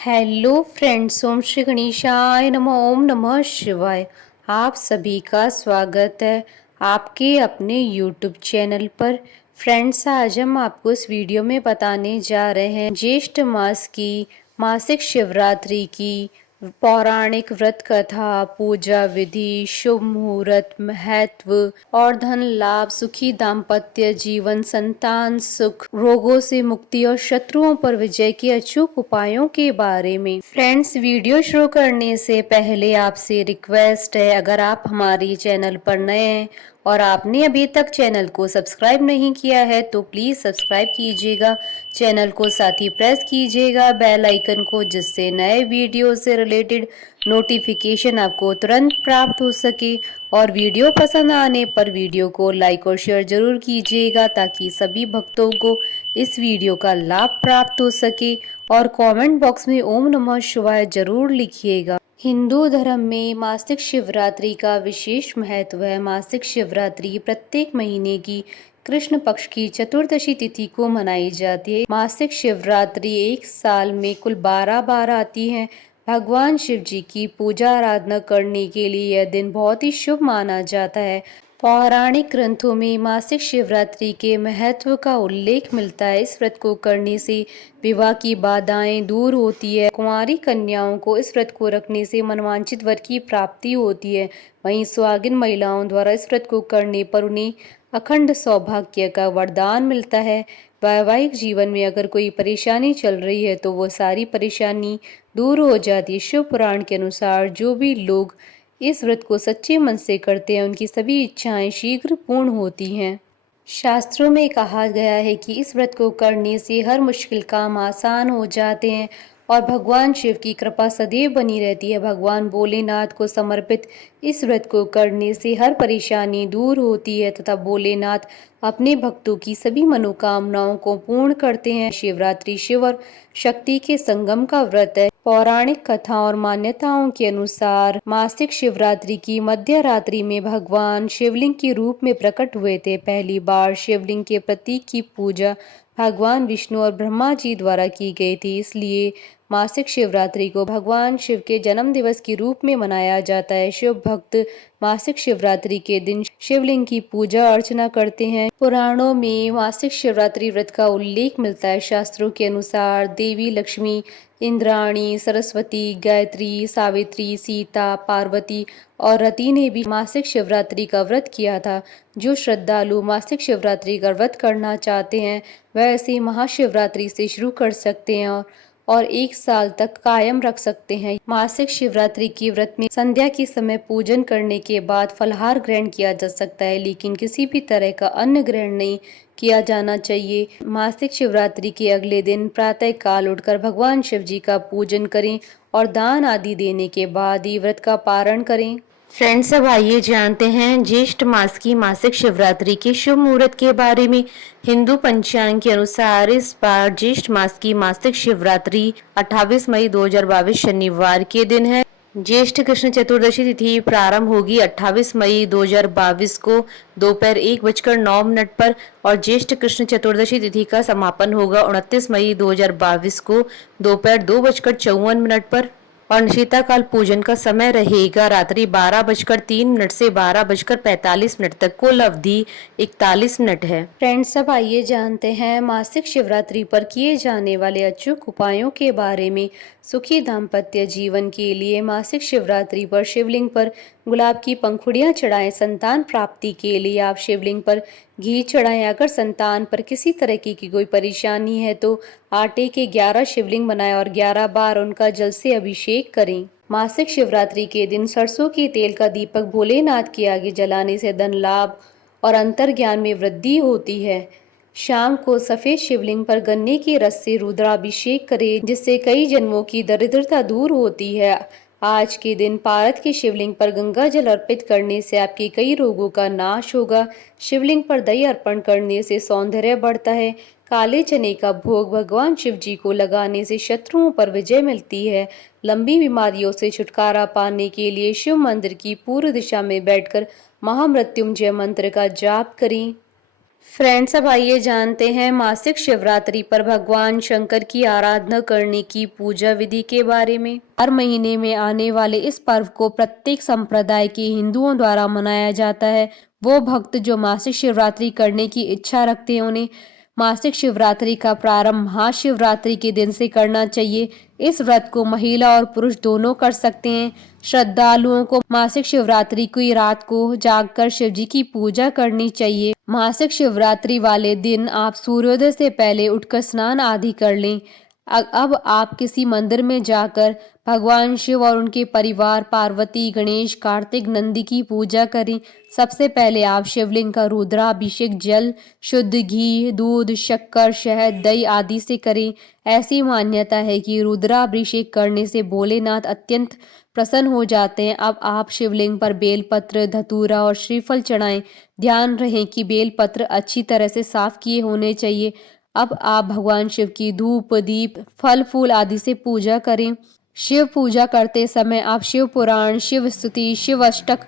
Hello friends, ओम श्री गणेशाय नमः। ओम नमः शिवाय। आप सभी का स्वागत है आपके अपने यूट्यूब चैनल पर। फ्रेंड्स, आज हम आपको इस वीडियो में बताने जा रहे हैं ज्येष्ठ मास की मासिक शिवरात्रि की पौराणिक व्रत कथा, पूजा विधि, शुभ मुहूर्त, महत्व और धन लाभ, सुखी दाम्पत्य जीवन, संतान सुख, रोगों से मुक्ति और शत्रुओं पर विजय के अचूक उपायों के बारे में। फ्रेंड्स, वीडियो शुरू करने से पहले आपसे रिक्वेस्ट है, अगर आप हमारे चैनल पर नए हैं और आपने अभी तक चैनल को सब्सक्राइब नहीं किया है तो प्लीज़ सब्सक्राइब कीजिएगा चैनल को, साथ ही प्रेस कीजिएगा बेल आइकन को, जिससे नए वीडियो से रिलेटेड नोटिफिकेशन आपको तुरंत प्राप्त हो सके। और वीडियो पसंद आने पर वीडियो को लाइक और शेयर जरूर कीजिएगा ताकि सभी भक्तों को इस वीडियो का लाभ प्राप्त हो सके। और कमेंट बॉक्स में ओम नमः शिवाय जरूर लिखिएगा। हिंदू धर्म में मासिक शिवरात्रि का विशेष महत्व है। मासिक शिवरात्रि प्रत्येक महीने की कृष्ण पक्ष की चतुर्दशी तिथि को मनाई जाती है। मासिक शिवरात्रि एक साल में कुल 12 बार आती है। भगवान शिव जी की पूजा आराधना करने के लिए यह दिन बहुत ही शुभ माना जाता है। पौराणिक ग्रंथों में मासिक शिवरात्रि के महत्व का उल्लेख मिलता है। इस व्रत को करने से विवाह की बाधाएं दूर होती है। कुंवारी कन्याओं को इस व्रत को रखने से मनवांछित वर की प्राप्ति होती है। वहीं सुहागिन महिलाओं द्वारा इस व्रत को करने पर उन्हें अखंड सौभाग्य का वरदान मिलता है। वैवाहिक जीवन में अगर कोई परेशानी चल रही है तो वो सारी परेशानी दूर हो जाती है। शिव पुराण के अनुसार जो भी लोग इस व्रत को सच्चे मन से करते हैं उनकी सभी इच्छाएं शीघ्र पूर्ण होती हैं। शास्त्रों में कहा गया है कि इस व्रत को करने से हर मुश्किल काम आसान हो जाते हैं और भगवान शिव की कृपा सदैव बनी रहती है। भगवान भोलेनाथ को समर्पित इस व्रत को करने से हर परेशानी दूर होती है तथा भोलेनाथ अपने भक्तों की सभी मनोकामनाओं को पूर्ण करते हैं। शिवरात्रि शिव और शक्ति के संगम का व्रत है। पौराणिक कथा और मान्यताओं के अनुसार मासिक शिवरात्रि की मध्य रात्रि में भगवान शिवलिंग के रूप में प्रकट हुए थे। पहली बार शिवलिंग के प्रतीक की पूजा भगवान विष्णु और ब्रह्मा जी द्वारा की गई थी। इसलिए मासिक शिवरात्रि को भगवान शिव के जन्म दिवस के रूप में मनाया जाता है। शिव भक्त मासिक शिवरात्रि के दिन शिवलिंग की पूजा अर्चना करते हैं। पुराणों में मासिक शिवरात्रि व्रत का उल्लेख मिलता है। शास्त्रों के अनुसार देवी लक्ष्मी, इंद्राणी, सरस्वती, गायत्री, सावित्री, सीता, पार्वती और रति ने भी मासिक शिवरात्रि का व्रत किया था। जो श्रद्धालु मासिक शिवरात्रि का व्रत करना चाहते हैं वह इसे महाशिवरात्रि से शुरू कर सकते हैं और एक साल तक कायम रख सकते हैं। मासिक शिवरात्रि के व्रत में संध्या के समय पूजन करने के बाद फलाहार ग्रहण किया जा सकता है, लेकिन किसी भी तरह का अन्न ग्रहण नहीं किया जाना चाहिए। मासिक शिवरात्रि के अगले दिन प्रातः काल उठकर भगवान शिव जी का पूजन करें और दान आदि देने के बाद ही व्रत का पारण करें। फ्रेंड्स, अब आइए जानते हैं ज्येष्ठ मास की मासिक शिवरात्रि के शुभ मुहूर्त के बारे में। हिंदू पंचांग के अनुसार इस बार ज्येष्ठ मास की मासिक शिवरात्रि 28 मई 2022 शनिवार के दिन है। ज्येष्ठ कृष्ण चतुर्दशी तिथि प्रारंभ होगी 28 मई 2022 को दोपहर 1:09 पर और ज्येष्ठ कृष्ण चतुर्दशी तिथि का समापन होगा 29 मई 2022 को दोपहर 2:54 पर और निशिता काल पूजन का समय रहेगा रात्रि 12:03 से 12:45 तक। कुल अवधि 41 मिनट है। फ्रेंड्स, अब आइए जानते हैं मासिक शिवरात्रि पर किए जाने वाले अचूक उपायों के बारे में। सुखी दाम्पत्य जीवन के लिए मासिक शिवरात्रि पर शिवलिंग पर गुलाब की पंखुड़ियां चढ़ाएं। संतान प्राप्ति के लिए आप शिवलिंग पर घी चढ़ाएं। अगर संतान पर किसी तरह की कोई परेशानी है तो आटे के 11 शिवलिंग बनाएं और 11 बार उनका जल से अभिषेक करें। मासिक शिवरात्रि के दिन सरसों के तेल का दीपक भोलेनाथ के आगे जलाने से धन लाभ और अंतर्ज्ञान में वृद्धि होती है। शाम को सफेद शिवलिंग पर गन्ने के रस से रुद्राभिषेक करें, जिससे कई जन्मों की दरिद्रता दूर होती है। आज के दिन पारद के शिवलिंग पर गंगा जल अर्पित करने से आपके कई रोगों का नाश होगा। शिवलिंग पर दही अर्पण करने से सौंदर्य बढ़ता है। काले चने का भोग भगवान शिव जी को लगाने से शत्रुओं पर विजय मिलती है। लंबी बीमारियों से छुटकारा पाने के लिए शिव मंदिर की पूर्व दिशा में बैठकर महामृत्युंजय मंत्र का जाप करें। फ्रेंड्स, अब आइए जानते हैं मासिक शिवरात्रि पर भगवान शंकर की आराधना करने की पूजा विधि के बारे में। हर महीने में आने वाले इस पर्व को प्रत्येक संप्रदाय के हिंदुओं द्वारा मनाया जाता है। वो भक्त जो मासिक शिवरात्रि करने की इच्छा रखते हैं उन्हें मासिक शिवरात्रि का प्रारंभ महाशिवरात्रि के दिन से करना चाहिए। इस व्रत को महिला और पुरुष दोनों कर सकते हैं। श्रद्धालुओं को मासिक शिवरात्रि की रात को जागकर शिव जी की पूजा करनी चाहिए। मासिक शिवरात्रि वाले दिन आप सूर्योदय से पहले उठकर स्नान आदि कर लें। अब आप किसी मंदिर में जाकर भगवान शिव और उनके परिवार पार्वती, गणेश, कार्तिक, नंदी की पूजा करें। सबसे पहले आप शिवलिंग का रुद्राभिषेक जल, शुद्ध घी, दूध, शक्कर, शहद, दही आदि से करें। ऐसी मान्यता है कि रुद्राभिषेक करने से भोलेनाथ अत्यंत प्रसन्न हो जाते हैं। अब आप शिवलिंग पर बेलपत्र, धतूरा और श्रीफल चढ़ाएं। ध्यान रहे कि बेलपत्र अच्छी तरह से साफ किए होने चाहिए। अब आप भगवान शिव की धूप, दीप, फल फूल आदि से पूजा करें। शिव पूजा करते समय आप शिव पुराण, शिव स्तुति, शिव अष्टक,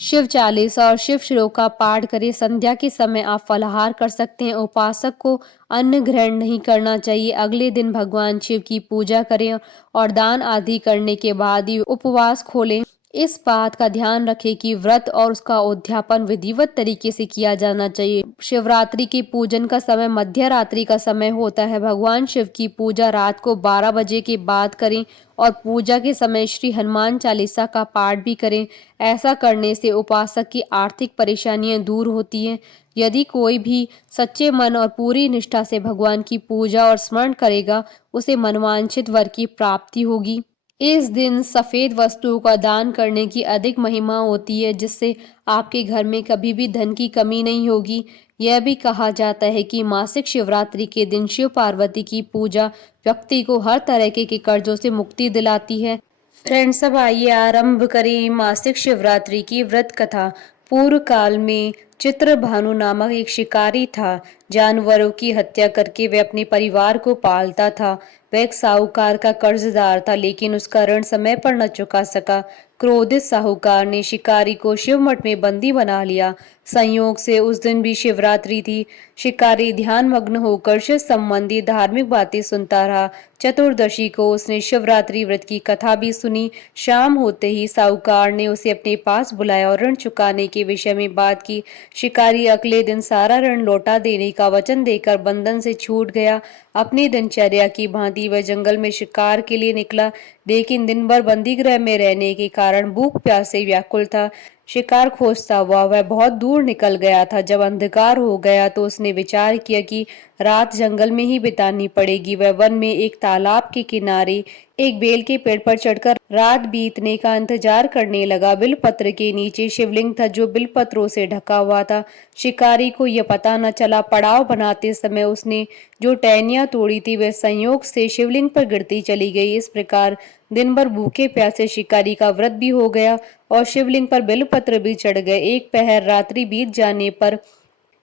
शिव चालीसा और शिव श्लोक का पाठ करें। संध्या के समय आप फलाहार कर सकते हैं। उपासक को अन्न ग्रहण नहीं करना चाहिए। अगले दिन भगवान शिव की पूजा करें और दान आदि करने के बाद ही उपवास खोलें। इस बात का ध्यान रखें कि व्रत और उसका उद्यापन विधिवत तरीके से किया जाना चाहिए। शिवरात्रि के पूजन का समय मध्य रात्रि का समय होता है। भगवान शिव की पूजा रात को 12 बजे के बाद करें और पूजा के समय श्री हनुमान चालीसा का पाठ भी करें। ऐसा करने से उपासक की आर्थिक परेशानियां दूर होती हैं। यदि कोई भी सच्चे मन और पूरी निष्ठा से भगवान की पूजा और स्मरण करेगा, उसे मनवांछित वर की प्राप्ति होगी। इस दिन सफेद वस्तुओं का दान करने की अधिक महिमा होती है, जिससे आपके घर में कभी भी धन की कमी नहीं होगी। यह भी कहा जाता है कि मासिक शिवरात्रि के दिन शिव पार्वती की पूजा व्यक्ति को हर तरह के कर्जों से मुक्ति दिलाती है। फ्रेंड्स, अब आइए आरंभ करें मासिक शिवरात्रि की व्रत कथा। पूर्व काल में चित्रभानु नामक एक शिकारी था। जानवरों की हत्या करके वह अपने परिवार को पालता था। वह एक साहूकार का कर्जदार था, लेकिन उसका ऋण समय पर न चुका सका। क्रोधित साहूकार ने शिकारी को शिव मठ में बंदी बना लिया। संयोग से उस दिन भी शिवरात्रि थी। शिकारी ध्यान मग्न होकर शिव संबंधी धार्मिक बातें सुनता रहा। चतुर्दशी को उसने शिवरात्रि व्रत की कथा भी सुनी। शाम होते ही साहूकार ने उसे अपने पास बुलाया और ऋण चुकाने के विषय में बात की। शिकारी अगले दिन सारा ऋण लौटा देने का वचन देकर बंधन से छूट गया। अपनी दिनचर्या की भांति वह जंगल में शिकार के लिए निकला, लेकिन दिन भर बंदीगृह में रहने के कारण भूख प्यास से व्याकुल था। शिकार खोजता हुआ वह बहुत दूर निकल गया था। जब अंधकार हो गया तो उसने विचार किया कि रात जंगल में ही बितानी पड़ेगी। वह वन में एक तालाब के किनारे एक बेल के पेड़ पर चढ़कर रात बीतने का इंतजार करने लगा। बिलपत्र के नीचे शिवलिंग था जो बिलपत्रों से ढका हुआ था। शिकारी को यह पता न चला। पड़ाव बनाते समय उसने जो टहनियां तोड़ी थी वह संयोग से शिवलिंग पर गिरती चली गई। इस प्रकार दिन भर भूखे प्यासे शिकारी का व्रत भी हो गया और शिवलिंग पर बेलपत्र भी चढ़ गए। एक पहर रात्रि बीत जाने पर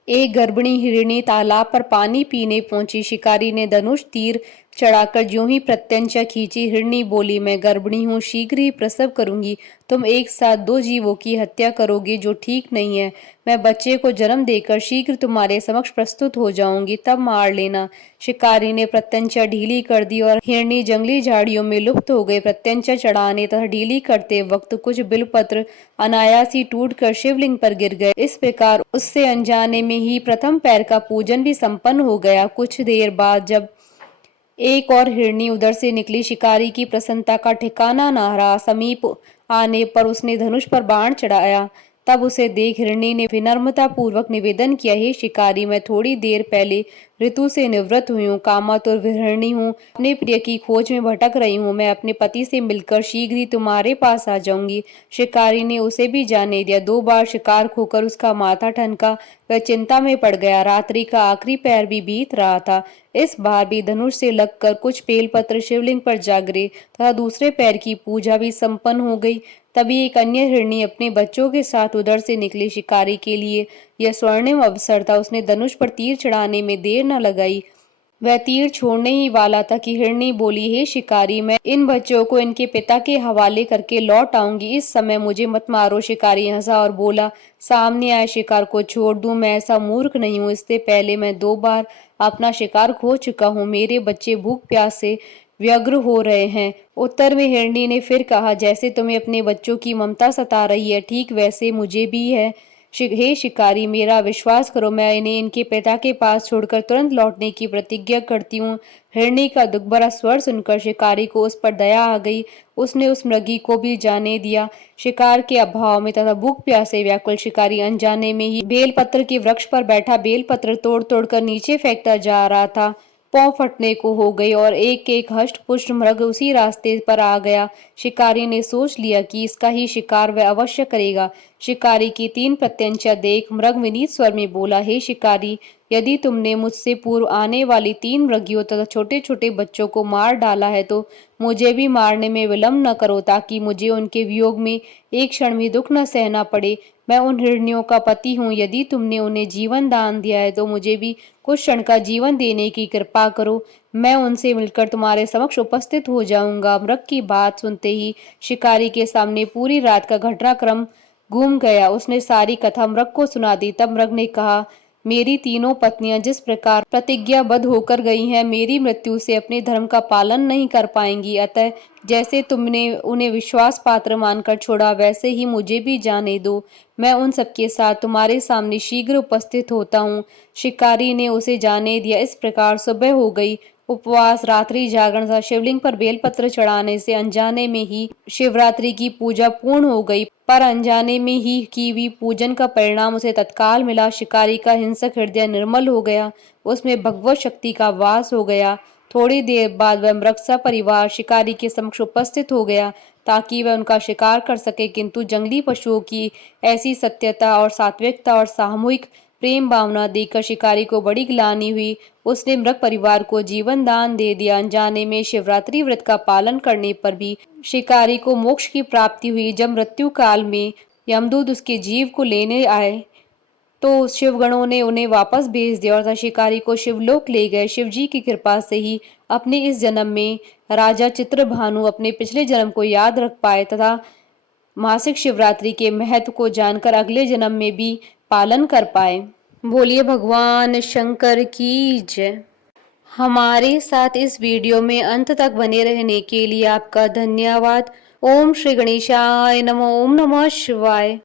एक गर्भिणी हिरणी तालाब पर पानी पीने पहुंची। शिकारी ने धनुष तीर चढ़ाकर ज्यों ही प्रत्यंचा खींची। हिरणी बोली, मैं गर्भिणी हूँ, शीघ्र ही प्रसव करूंगी। तुम एक साथ दो जीवों की हत्या करोगे, जो ठीक नहीं है। मैं बच्चे को जन्म देकर शीघ्र तुम्हारे समक्ष प्रस्तुत हो जाऊंगी, तब मार लेना। शिकारी ने प्रत्यंचा ढीली कर दी और हिरणी जंगली झाड़ियों में लुप्त हो गई। प्रत्यंचा चढ़ाने तथा ढीली करते वक्त कुछ बिलपत्र अनायास ही टूटकर शिवलिंग पर गिर गए। इस प्रकार उससे अनजाने में ही प्रथम पैर का पूजन भी संपन्न हो गया। कुछ देर बाद जब एक और हिरणी उधर से निकली, शिकारी की प्रसन्नता का ठिकाना न रहा। समीप आने पर उसने धनुष पर बाण चढ़ाया। तब उसे देख हिरणी ने विनम्रता पूर्वक निवेदन किया, हे शिकारी, मैं थोड़ी देर पहले ऋतु से निवृत्त हुई हूँ, कामातुर विहरणी हूँ, अपने प्रिय की खोज में भटक रही हूँ। मैं अपने पति से मिलकर शीघ्र ही तुम्हारे पास आ जाऊंगी। शिकारी ने उसे भी जाने दिया। 2 बार शिकार खोकर उसका माथा ठनका। वह चिंता में पड़ गया। रात्रि का आखिरी पैर भी बीत रहा था। इस बार भी धनुष से लगकर कुछ बेलपत्र शिवलिंग पर जा गिरे तथा दूसरे पैर की पूजा भी संपन्न हो गई। तभी एक अन्य हिरणी अपने बच्चों के साथ उधर से निकली। शिकारी के लिए यह स्वर्णिम अवसर था। उसने धनुष पर तीर चढ़ाने में देर न लगाई। वह तीर छोड़ने ही वाला था कि हिरनी बोली, हे शिकारी, मैं इन बच्चों को इनके पिता के हवाले करके लौट आऊंगी, इस समय मुझे मत मारो। शिकारी हंसा और बोला, सामने आए शिकार को छोड़ दूं? मैं ऐसा मूर्ख नहीं हूं, इससे पहले मैं 2 बार अपना शिकार खो चुका हूं। मेरे बच्चे भूख प्यास से व्यग्र हो रहे हैं। उत्तर में हिरनी ने फिर कहा, जैसे तुम्हें अपने बच्चों की ममता सता रही है, ठीक वैसे मुझे भी है। हे शिकारी, मेरा विश्वास करो, मैं इन्हें इनके पिता के पास छोड़कर तुरंत लौटने की प्रतिज्ञा करती हूँ। हिरनी का दुखभरा स्वर सुनकर शिकारी को उस पर दया आ गई। उसने उस मृगी को भी जाने दिया। शिकार के अभाव में तथा भूख प्यास से व्याकुल शिकारी अनजाने में ही बेलपत्र के वृक्ष पर बैठा बेलपत्र तोड़ तोड़ कर नीचे फेंकता जा रहा था। पांव फटने को हो गई और एक एक हष्ट पुष्ट मृग उसी रास्ते पर आ गया। शिकारी ने सोच लिया कि इसका ही शिकार वह अवश्य करेगा। शिकारी की 3 प्रत्यंचा देख मृग विनीत स्वर में बोला, हे शिकारी, यदि तुमने मुझसे पूर्व आने वाली 3 मृगियों तथा छोटे छोटे बच्चों को मार डाला है तो मुझे भी मारने में विलंब न करो, ताकि मुझे उनके वियोग में एक क्षण भी दुख न सहना पड़े। मैं उन हिरनियों का पति हूँ, यदि तुमने उन्हें जीवन दान दिया है तो मुझे भी कुछ क्षण का जीवन देने की कृपा करो। मैं उनसे मिलकर तुम्हारे समक्ष उपस्थित हो जाऊंगा। मृग की बात सुनते ही शिकारी के सामने पूरी रात का घटनाक्रम घूम गया। उसने सारी कथा मृग को सुना दी। तब मृग ने कहा, मेरी तीनों पत्नियां जिस प्रकार प्रतिज्ञाबद्ध होकर गई हैं, मेरी मृत्यु से अपने धर्म का पालन नहीं कर पाएंगी। अतः जैसे तुमने उन्हें विश्वास पात्र मानकर छोड़ा, वैसे ही मुझे भी जाने दो। मैं उन सबके साथ तुम्हारे सामने शीघ्र उपस्थित होता हूँ। शिकारी ने उसे जाने दिया। इस प्रकार सुबह हो गई। उपवास, रात्रि जागरण तथा शिवलिंग पर बेलपत्र चढ़ाने से अनजाने में ही शिवरात्रि की पूजा पूर्ण हो गई। पर अनजाने में ही की हुई पूजन का परिणाम उसे तत्काल मिला। शिकारी का हिंसक हृदय निर्मल हो गया, उसमें भगवत शक्ति का वास हो गया। थोड़ी देर बाद वह मृग सपरिवार शिकारी के समक्ष उपस्थित हो गया, ताकि वह उनका शिकार कर सके। किंतु जंगली पशुओं की ऐसी सत्यता और सात्विकता और सामूहिक प्रेम भावना देखकर शिकारी को बड़ी ग्लानि हुई। उसने मृग परिवार को जीवन दान दे दिया। अनजाने में शिवरात्रि व्रत का पालन करने पर भी शिकारी को मोक्ष की प्राप्ति हुई। जब मृत्यु काल में यमदूत उसके जीव को लेने आए तो शिवगणों ने उन्हें वापस भेज दिया और शिकारी को शिवलोक ले गए। शिवजी की कृपा से ही अपने इस जन्म में राजा चित्रभानु अपने पिछले जन्म को याद रख पाए तथा मासिक शिवरात्रि के महत्व को जानकर अगले जन्म में भी पालन कर पाए। बोलिए भगवान शंकर की जय। हमारे साथ इस वीडियो में अंत तक बने रहने के लिए आपका धन्यवाद। ओम श्री गणेशाय नमः। ओम नमः शिवाय।